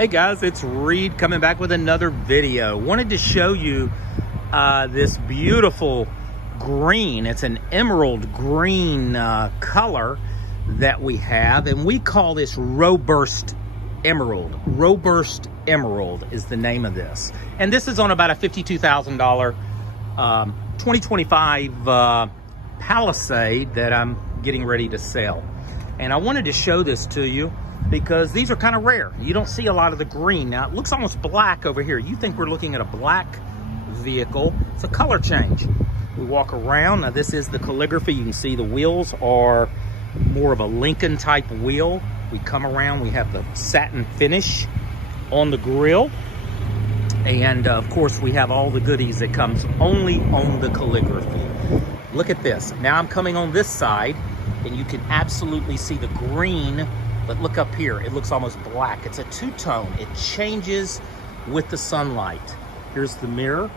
Hey guys, it's Reed coming back with another video. Wanted to show you this beautiful green. It's an emerald green color that we have, and we call this Roburst Emerald. Roburst Emerald is the name of this. And this is on about a $52,000 2025 Palisade that I'm getting ready to sell. And I wanted to show this to you because these are kind of rare. You don't see a lot of the green. Now, it looks almost black over here. You think we're looking at a black vehicle. It's a color change. We walk around. Now, this is the calligraphy. You can see the wheels are more of a Lincoln type wheel. We come around. We have the satin finish on the grill. And, of course, we have all the goodies that comes only on the calligraphy. Look at this. Now, I'm coming on this side, and you can absolutely see the green. But look up here, it looks almost black. It's a two-tone. It changes with the sunlight. Here's the mirror.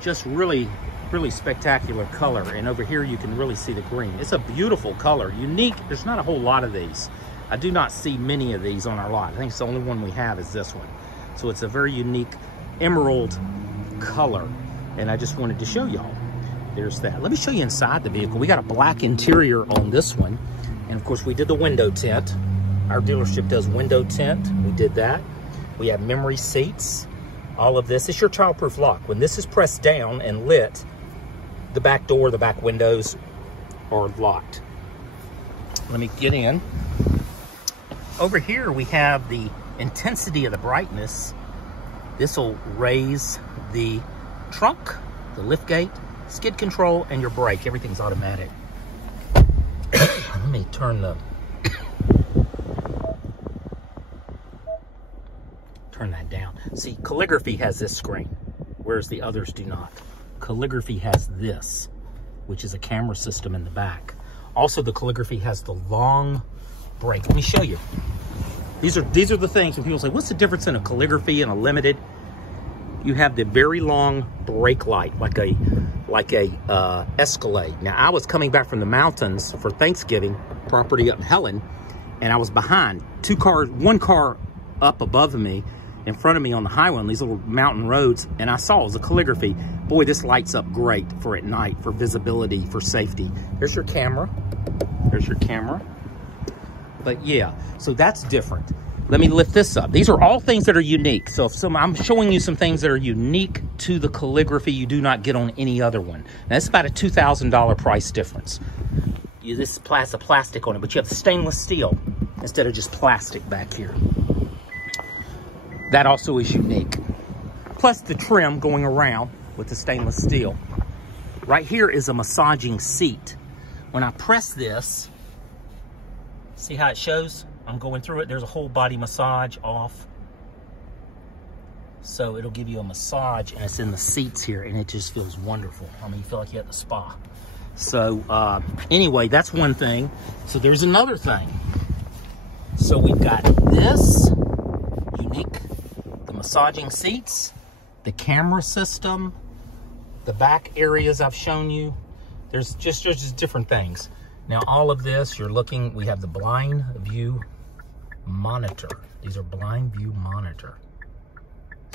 Just really, really spectacular color. And over here, you can really see the green. It's a beautiful color, unique. There's not a whole lot of these. I do not see many of these on our lot. I think it's the only one we have is this one. So it's a very unique emerald color. And I just wanted to show y'all. There's that. Let me show you inside the vehicle. We got a black interior on this one. And of course, we did the window tint. Our dealership does window tint. We did that. We have memory seats. All of this. It's your childproof lock. When this is pressed down and lit, the back door, the back windows are locked. Let me get in. Over here, we have the intensity of the brightness. This will raise the trunk, the lift gate, skid control, and your brake. Everything's automatic. Let me turn that down. See, calligraphy has this screen, whereas the others do not. Calligraphy has this, which is a camera system in the back. Also, the calligraphy has the long brake. Let me show you. These are the things when people say, what's the difference in a calligraphy and a limited? You have the very long brake light, like a Escalade. Now, I was coming back from the mountains for Thanksgiving, property up in Helen, and I was behind. One car up above me, in front of me on the highway on these little mountain roads, and I saw it was a calligraphy. Boy, this lights up great for at night, for visibility, for safety. There's your camera. There's your camera. But yeah, so that's different. Let me lift this up. These are all things that are unique. So I'm showing you some things that are unique to the calligraphy you do not get on any other one. Now, it's about a $2,000 price difference. This has a plastic on it, but you have the stainless steel instead of just plastic back here. That also is unique. Plus the trim going around with the stainless steel. Right here is a massaging seat. When I press this, see how it shows? I'm going through it. There's a whole body massage off. So it'll give you a massage, and it's in the seats here, and it just feels wonderful. I mean, you feel like you're at the spa. So anyway, that's one thing. So there's another thing. So we've got this unique, the massaging seats, the camera system, the back areas I've shown you. There's just different things. Now, all of this, you're looking, we have the blind view monitor. These are blind view monitor.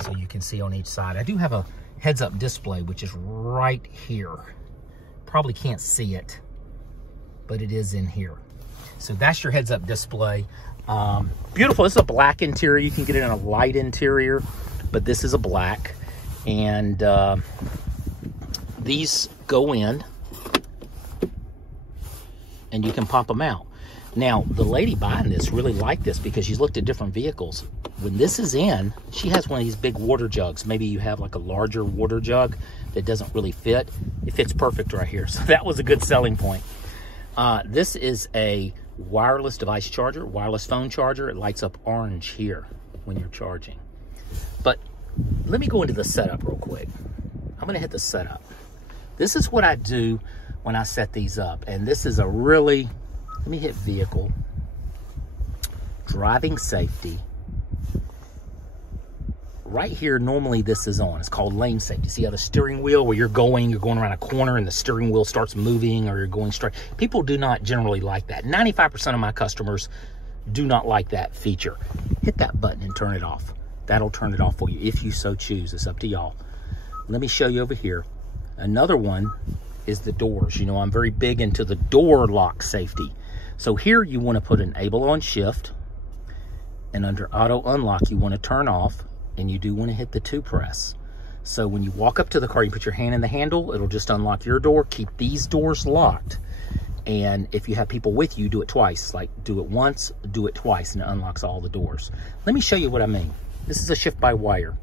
So you can see on each side. I do have a heads-up display, which is right here. Probably can't see it, but it is in here. So that's your heads-up display. Beautiful. This is a black interior. You can get it in a light interior, but this is a black. And these go in, and you can pop them out. Now, the lady buying this really liked this because she's looked at different vehicles. When this is in, she has one of these big water jugs. Maybe you have like a larger water jug that doesn't really fit. It fits perfect right here. So that was a good selling point. This is a wireless device charger, wireless phone charger. It lights up orange here when you're charging. But let me go into the setup real quick. I'm going to hit the setup. This is what I do when I set these up. And this is a really... Let me hit vehicle, driving safety. Right here, normally this is on. It's called lane safety. See how the steering wheel, where you're going around a corner and the steering wheel starts moving or you're going straight. People do not generally like that. 95% of my customers do not like that feature. Hit that button and turn it off. That'll turn it off for you if you so choose. It's up to y'all. Let me show you over here. Another one is the doors. You know, I'm very big into the door lock safety. So here you want to put enable on shift, and under auto unlock you want to turn off, and you do want to hit the 2 press. So when you walk up to the car, you put your hand in the handle, it'll just unlock your door. Keep these doors locked. And if you have people with you, do it twice. Like, do it once, do it twice, and it unlocks all the doors. Let me show you what I mean. This is a shift by wire.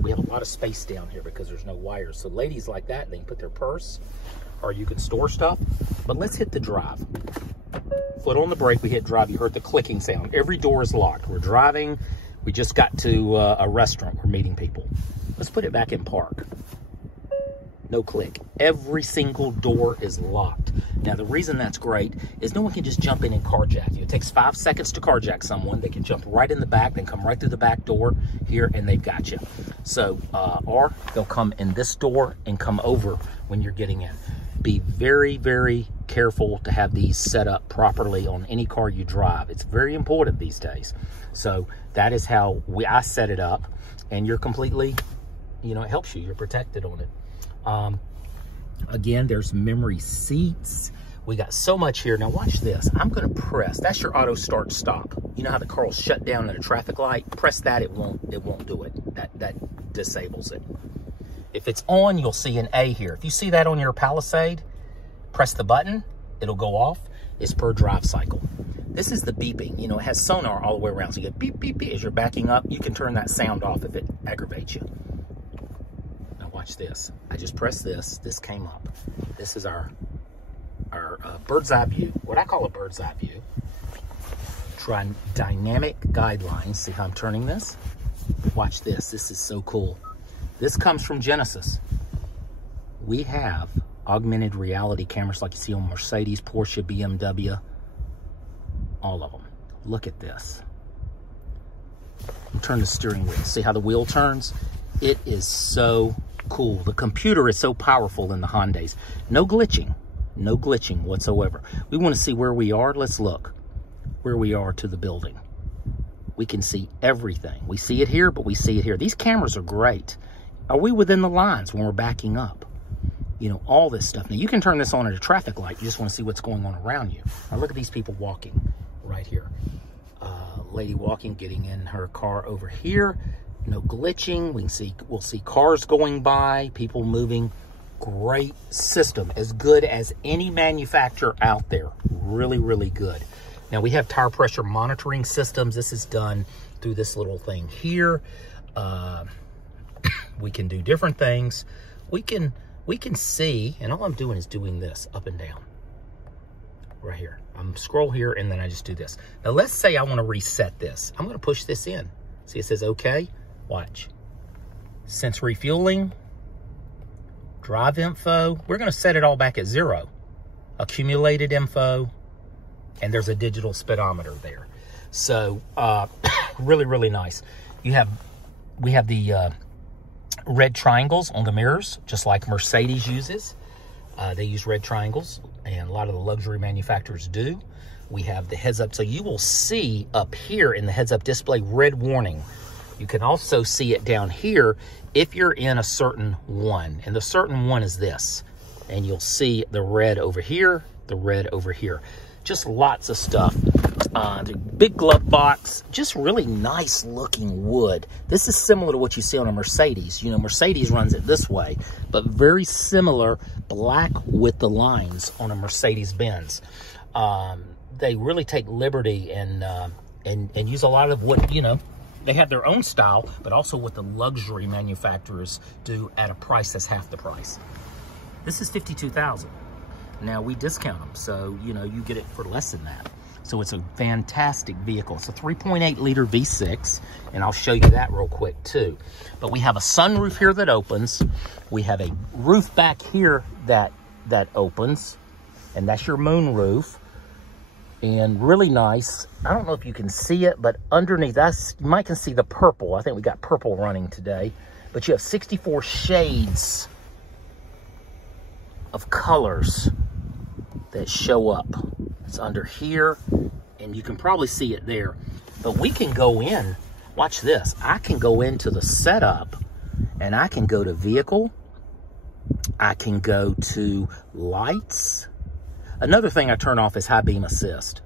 We have a lot of space down here because there's no wires. So ladies like that, they can put their purse, or you can store stuff. But let's hit the drive. Foot on the brake, we hit drive. You heard the clicking sound. Every door is locked. We're driving. We just got to a restaurant. We're meeting people. Let's put it back in park. No click. Every single door is locked. Now, the reason that's great is no one can just jump in and carjack you. It takes 5 seconds to carjack someone. They can jump right in the back, then come right through the back door here, and they've got you. So, or they'll come in this door and come over when you're getting in. Be very, very careful to have these set up properly on any car you drive. It's very important these days. So that is how I set it up, and you're completely, you know, it helps you. You're protected on it. Again, there's memory seats. We got so much here. Now watch this. I'm going to press. That's your auto start stop. You know how the car will shut down at a traffic light? Press that. It won't do it. That disables it. If it's on, you'll see an A here. If you see that on your Palisade, press the button. It'll go off. It's per drive cycle. This is the beeping. You know, it has sonar all the way around. So you get beep, beep, beep as you're backing up. You can turn that sound off if it aggravates you. Watch this. I just pressed this. This came up. This is our bird's eye view. What I call a bird's eye view. Try dynamic guidelines. See how I'm turning this? Watch this. This is so cool. This comes from Genesis. We have augmented reality cameras like you see on Mercedes, Porsche, BMW, all of them. Look at this. Turn the steering wheel. See how the wheel turns? It is so cool. The computer is so powerful in the Hondas. No glitching whatsoever. We want to see where we are. Let's look where we are to the building. We can see everything. We see it here, but we see it here. These cameras are great. Are we within the lines when we're backing up? You know, all this stuff. Now, you can turn this on at a traffic light. You just want to see what's going on around you. Now, look at these people walking right here. Lady walking, getting in her car over here. No glitching. We'll see cars going by, people moving. Great system, as good as any manufacturer out there. Really, really good. Now we have tire pressure monitoring systems. This is done through this little thing here. We can do different things. We can see, and all I'm doing is doing this up and down right here. I'm scroll here and then I just do this. Now let's say I want to reset this. I'm going to push this in. See, it says okay. Watch. Sense refueling, drive info. We're going to set it all back at 0. Accumulated info, and there's a digital speedometer there. So really, really nice. We have the red triangles on the mirrors, just like Mercedes uses. They use red triangles, and a lot of the luxury manufacturers do. We have the heads up, so you will see up here in the heads up display red warning. You can also see it down here if you're in a certain one, and the certain one is this, and you'll see the red over here, the red over here. Just lots of stuff. The big glove box, just really nice looking wood. This is similar to what you see on a Mercedes. You know, Mercedes runs it this way, but very similar, black with the lines on a Mercedes-Benz. They really take liberty and use a lot of what, you know, they have their own style, but also what the luxury manufacturers do at a price that's half the price. This is $52,000. Now we discount them, so you know you get it for less than that. So it's a fantastic vehicle. It's a 3.8 liter V6, and I'll show you that real quick too. But we have a sunroof here that opens. We have a roof back here that opens, and that's your moon roof. And really nice. I don't know if you can see it, but underneath you might can see the purple. I think we got purple running today. But you have 64 shades of colors that show up. It's under here, and you can probably see it there. But we can go in, watch this. I can go into the setup, and I can go to vehicle. I can go to lights. Another thing I turn off is high beam assist.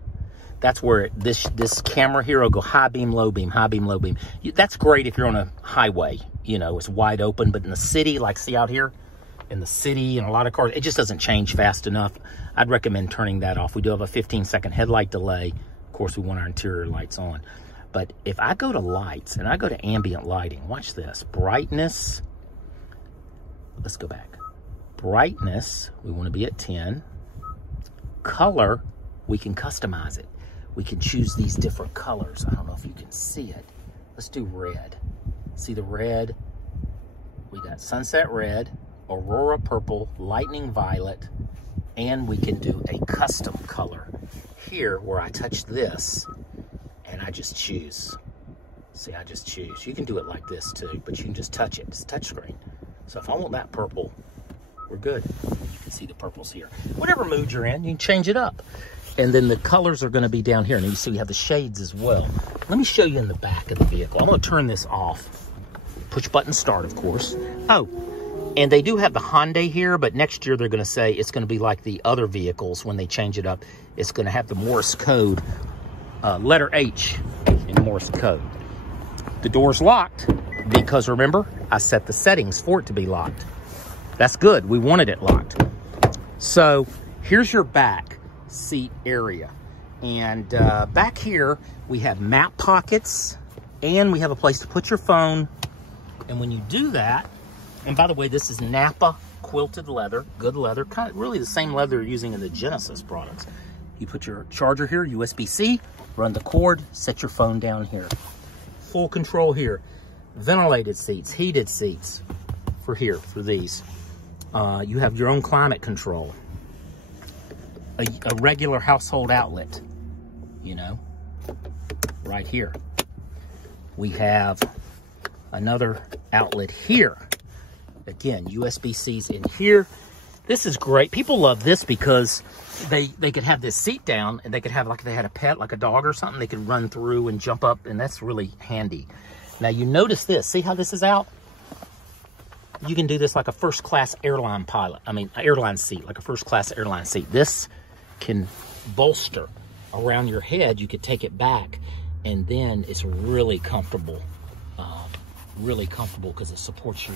That's where this camera here will go high beam, low beam, high beam, low beam. That's great if you're on a highway, you know, it's wide open. But in the city, like see out here, in the city and a lot of cars, it just doesn't change fast enough. I'd recommend turning that off. We do have a 15-second headlight delay. Of course, we want our interior lights on. But if I go to lights and I go to ambient lighting, watch this. Brightness, let's go back. Brightness, we want to be at 10. Color, we can customize it. We can choose these different colors. I don't know if you can see it. Let's do red. See the red? We got sunset red, aurora purple, lightning violet, and we can do a custom color here where I touch this and I just choose. See, I just choose. You can do it like this too, but you can just touch it. It's touch screen. So if I want that purple, we're good. You can see the purples here. Whatever mood you're in, you can change it up. And then the colors are going to be down here. And you see we have the shades as well. Let me show you in the back of the vehicle. I'm going to turn this off. Push button start, of course. Oh, and they do have the Hyundai here, but next year they're going to say it's going to be like the other vehicles when they change it up. It's going to have the Morse code, letter H in Morse code. The door's locked because, remember, I set the settings for it to be locked. That's good. We wanted it locked. So here's your back seat area. And back here, we have map pockets, and we have a place to put your phone. And when you do that, and by the way, this is Napa quilted leather, good leather, kind of really the same leather you're using in the Genesis products. You put your charger here, USB-C, run the cord, set your phone down here. Full control here. Ventilated seats, heated seats for here, for these. You have your own climate control. A regular household outlet, you know, right here. We have another outlet here. Again, USB-C's in here. This is great. People love this because they could have this seat down and they could have, like if they had a pet, like a dog or something, they could run through and jump up, and that's really handy. Now you notice this, see how this is out? You can do this like a first-class airline pilot. I mean, airline seat, like a first-class airline seat. This can bolster around your head. You could take it back, and then it's really comfortable because it supports you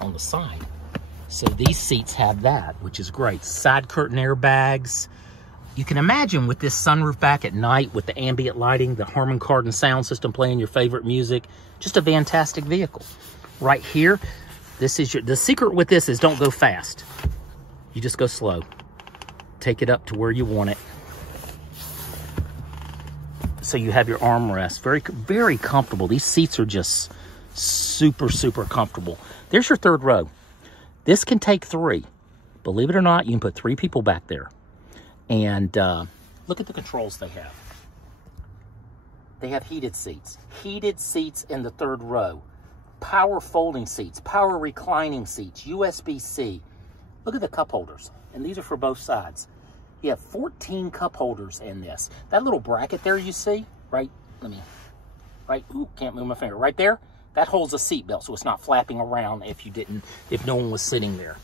on the side. So these seats have that, which is great. Side curtain airbags. You can imagine with this sunroof back at night with the ambient lighting, the Harman Kardon sound system playing your favorite music, just a fantastic vehicle. Right here, this is the secret with this is don't go fast. You just go slow. Take it up to where you want it. So you have your armrest. Very, very comfortable. These seats are just super, super comfortable. There's your third row. This can take 3. Believe it or not, you can put 3 people back there. And look at the controls they have. They have heated seats. Heated seats in the third row. Power folding seats. Power reclining seats. USB-C. Look at the cup holders. And these are for both sides. You have 14 cup holders in this. That little bracket there you see, right? Ooh, can't move my finger. Right there, that holds a seat belt, so it's not flapping around if no one was sitting there.